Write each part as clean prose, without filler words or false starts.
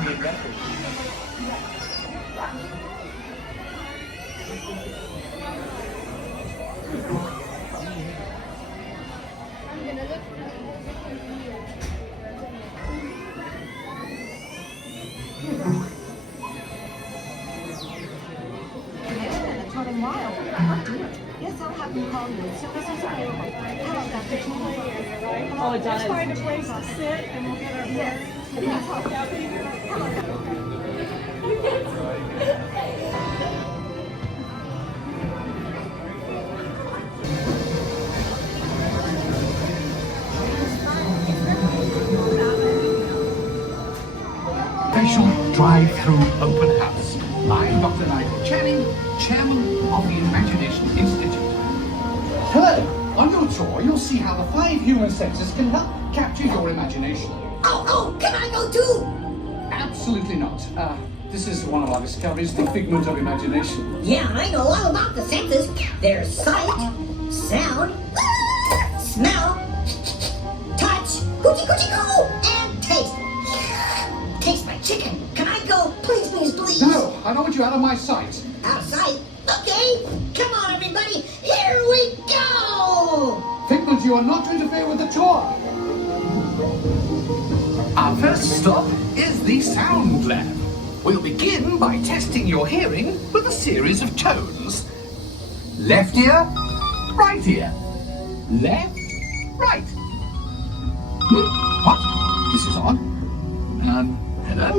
Yes, I'll have them call you as soon as he's available. Hello, Dr. Chen. Oh, just find a place to sit and we'll get our Yes. Special drive-through open house. I'm Dr. Nigel Channing, Chairman of the Imagination Institute. Hello! On your tour, you'll see how the 5 human senses can help capture your imagination. Oh, can I go too? Absolutely not. This is one of our discoveries, the figment of imagination. Yeah, I know all about the senses. There's sight, sound, smell, touch, coochie coochie coo, and taste. Taste my chicken. Can I go? Please, please, please. No, I don't want you out of my sight. Out of sight? Okay. Come on, everybody. Here we go. Figment, you are not to interfere with the tour. Our first stop is the sound lab. We'll begin by testing your hearing with a series of tones. Left ear, right ear. Left, right. What? This is odd. Hello? Hello.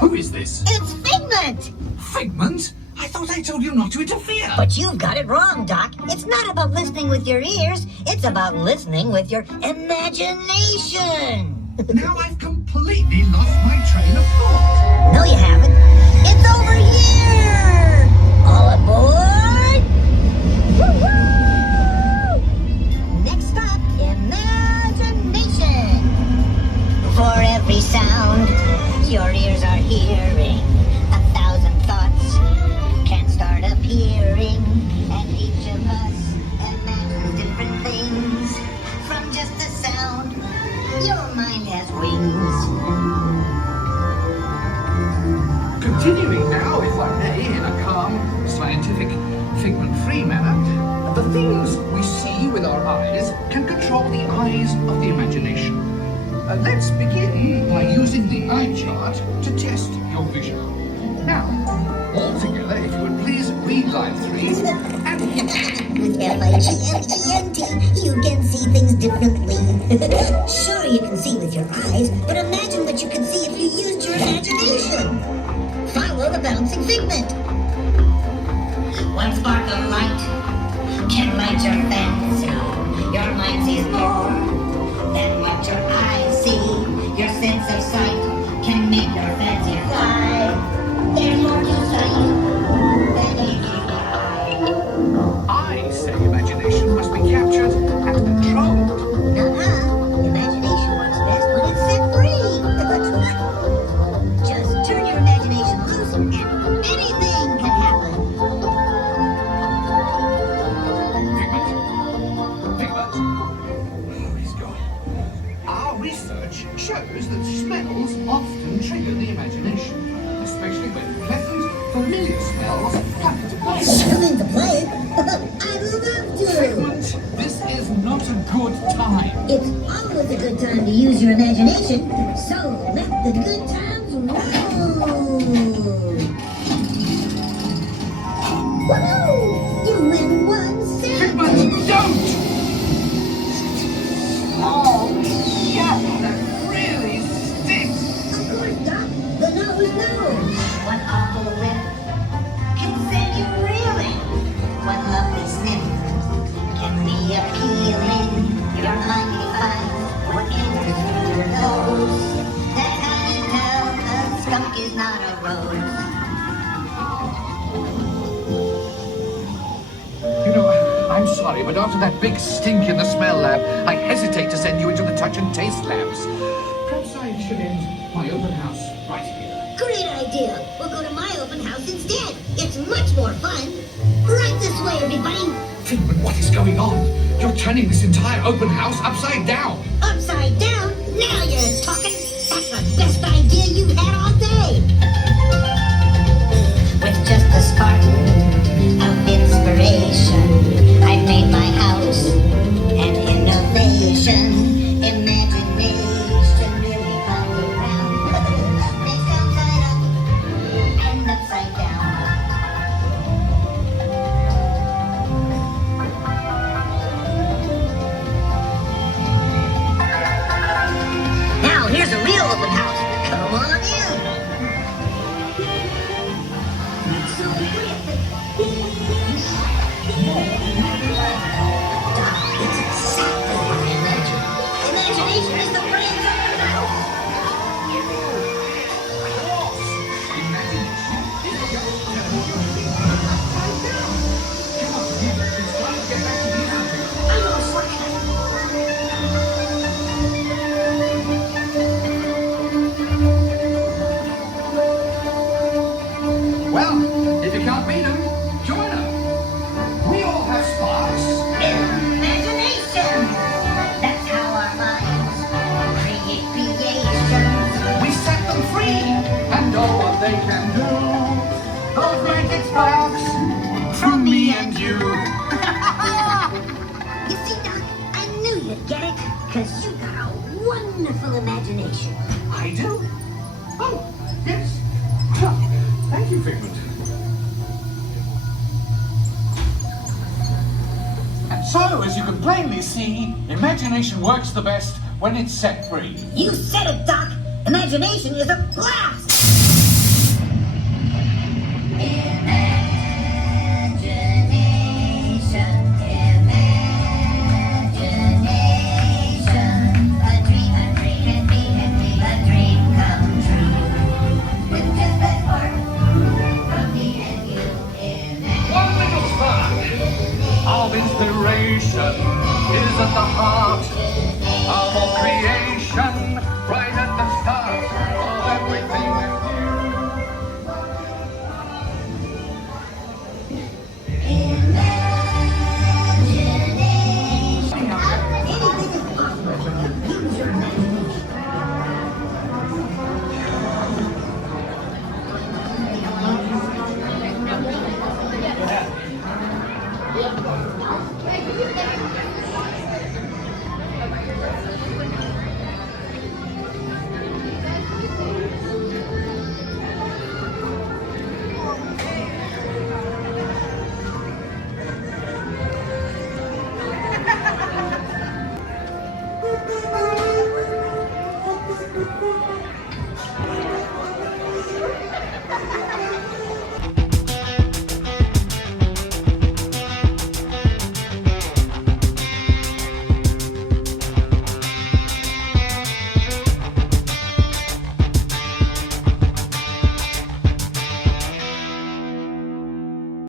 Who is this? It's Figment. Figment? I thought I told you not to interfere. But you've got it wrong, Doc. It's not about listening with your ears. It's about listening with your imagination. Now I've completely lost my train of thought. No, you haven't. It's over here. All aboard. Woo-hoo! Next stop, imagination. For every sound your ears are hearing, 1,000 thoughts can start appearing, and each of us imagines different things from just a sound. Your mind has wings. Continuing now, if I may, in a calm, scientific, figment-free manner, the things we see with our eyes can control the eyes of the imagination. Let's begin by using the eye chart to test your vision. Now, all together, if you would please read line 3 and With F-I-G-M-E-N-T, you can see things differently. Sure, you can see with your eyes, but imagine what you could see if you used your imagination. Follow the bouncing figment. One spark of light can light your fancy. Your mind sees more than what your eyes see. Your sense of sight can make your fancy fly. There's more to sight than meets your eye. I say imagination must be captured and controlled. Imagination works best when it's set free. Just turn your imagination loose and anything can happen. Figment? Oh, he's gone. Our research shows that smells often trigger the imagination, especially when pleasant, familiar smells come into play. Come into play? I'd love to. Figment, this is not a good time. It's always a good time to use your imagination, so let the good times roll. Woohoo! You win 1 cent. Figment, don't! Oh, yeah, that really stinks. Of course, Doc. The nose knows. One awful whiff can send you reeling. One lovely sniff can be appealing. Your mind can find what enters through your nose. That kind of tells a skunk is not a rose. You know, I'm sorry, but after that big stink in the smell lab, I hesitate to send you into the touch and taste labs. Perhaps I should end my open house right here. Great idea. We'll go to my open house instead. It's much more fun. Right this way, everybody. Figment, what is going on? You're turning this entire open house upside down. Upside down? Now you're talking. That's the best they can do. Those magic sparks from me and you. You see, Doc, I knew you'd get it, because you got a wonderful imagination. I do? Oh, yes. Thank you, Figment. And so, as you can plainly see, imagination works the best when it's set free. You said it, Doc. Imagination is a blast.